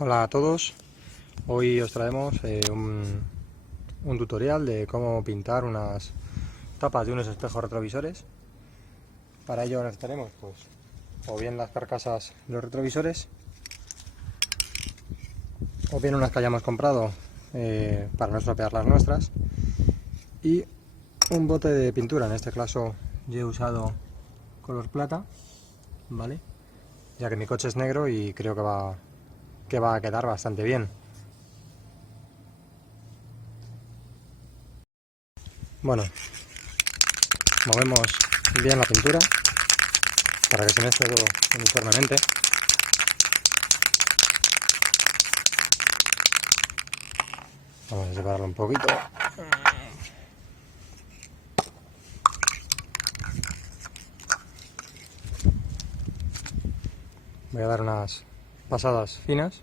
Hola a todos, hoy os traemos un tutorial de cómo pintar unas tapas de unos espejos retrovisores. Para ello necesitaremos pues, o bien las carcasas de los retrovisores o bien unas que hayamos comprado para no estropear las nuestras, y un bote de pintura. En este caso yo he usado color plata, ¿vale? Ya que mi coche es negro y creo que va a quedar bastante bien. Bueno, movemos bien la pintura para que se mezcle todo uniformemente. Vamos a separarlo un poquito. Voy a dar unas pasadas finas.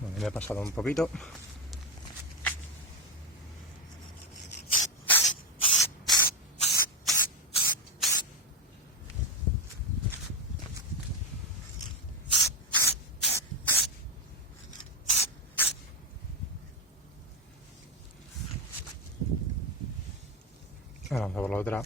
Bueno, me he pasado un poquito. Ahora vamos a por la otra.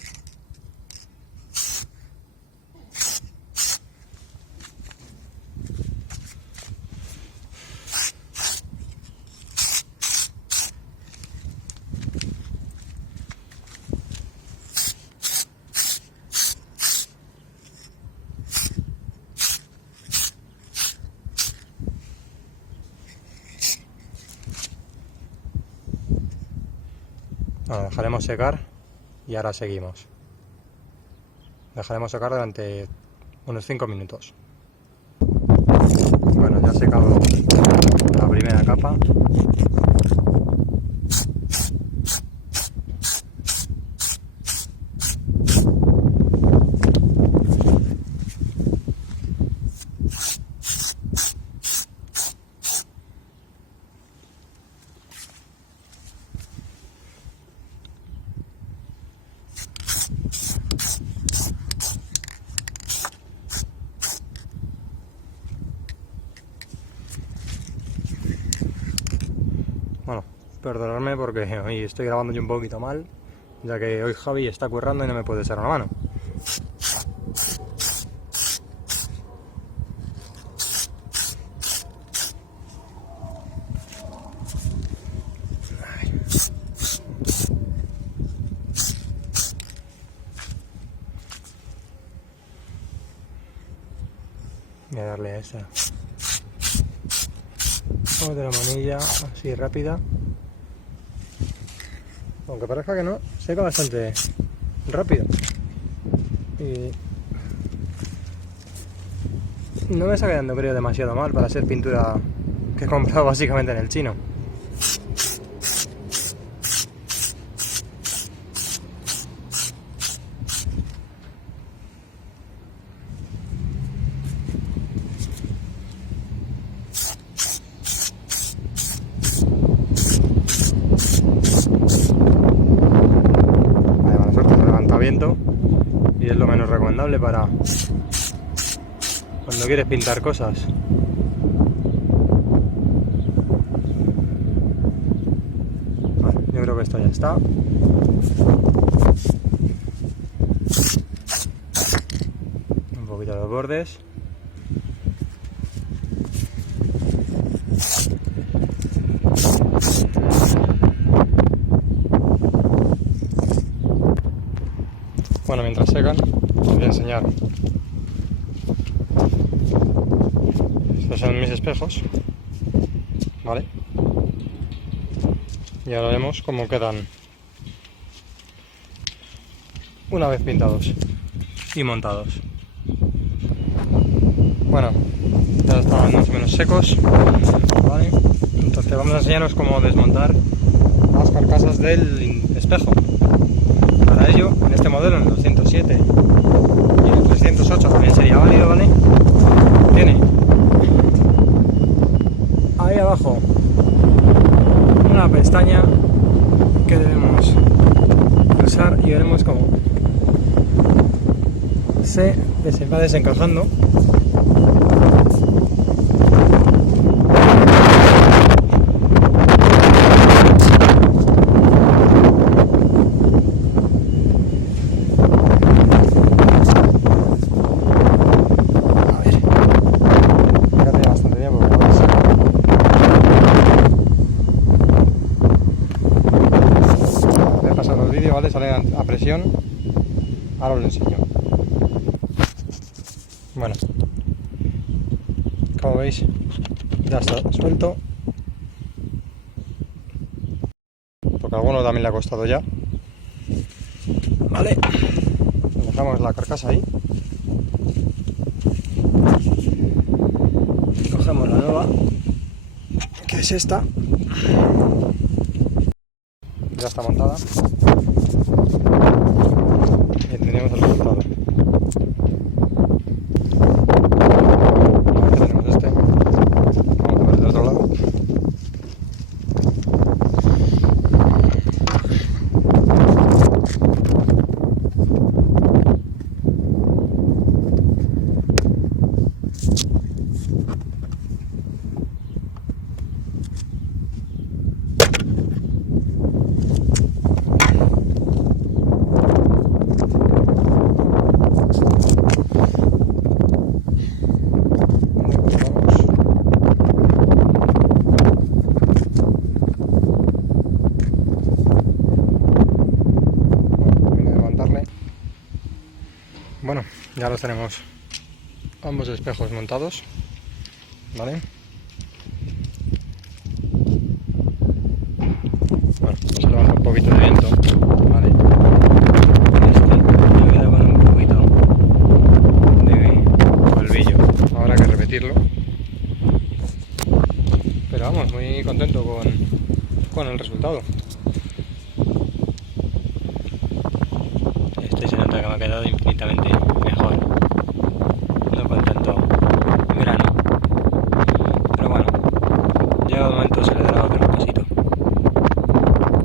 Bueno, dejaremos secar y ahora seguimos. Dejaremos secar durante unos 5 minutos. Bueno, ya ha secado la primera capa. Bueno, perdonadme porque hoy estoy grabando yo un poquito mal, ya que hoy Javi está currando y no me puede echar una mano. Voy a darle a esa otra manilla así rápida. Aunque parezca que no, seca bastante rápido. Y no me está quedando, creo, demasiado mal para ser pintura que he comprado básicamente en el chino. Y es lo menos recomendable para cuando quieres pintar cosas. Vale, yo creo que esto ya está. Un poquito de los bordes. Bueno, mientras secan, os voy a enseñar. Estos son mis espejos, ¿vale? Y ahora vemos cómo quedan una vez pintados y montados. Bueno, ya están más o menos secos, ¿vale? Entonces vamos a enseñaros cómo desmontar las carcasas del espejo. Para ello, en este modelo, en el 207 y en el 308 también sería válido, ¿vale? Tiene ahí abajo una pestaña que debemos usar y veremos cómo se va desencajando. ¿Vale? Sale a presión. Ahora os lo enseño. Bueno, como veis, ya está suelto. Porque a alguno también le ha costado ya. Vale, dejamos la carcasa ahí. Cogemos la nueva, que es esta. Ya está montada. Y tenemos el resultado. Ahí tenemos este. Vamos a ver el otro lado. Bueno, ya los tenemos ambos espejos montados, ¿vale? Bueno, se levanta un poquito de viento, ¿vale? Me queda con un poquito de polvillo, ahora hay que repetirlo. Pero vamos, muy contento con el resultado. Este se nota que me ha quedado infinitamente mejor. No contento en grano. Pero bueno, llega el momento se le dará otro repasito.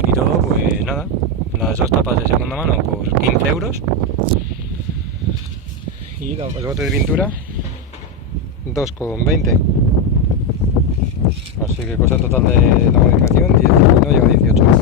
Y todo, pues nada, las dos tapas de segunda mano por 15 euros. Y el bote de pintura 2,20. Así que cosa total de la modificación, no llega a 18 euros.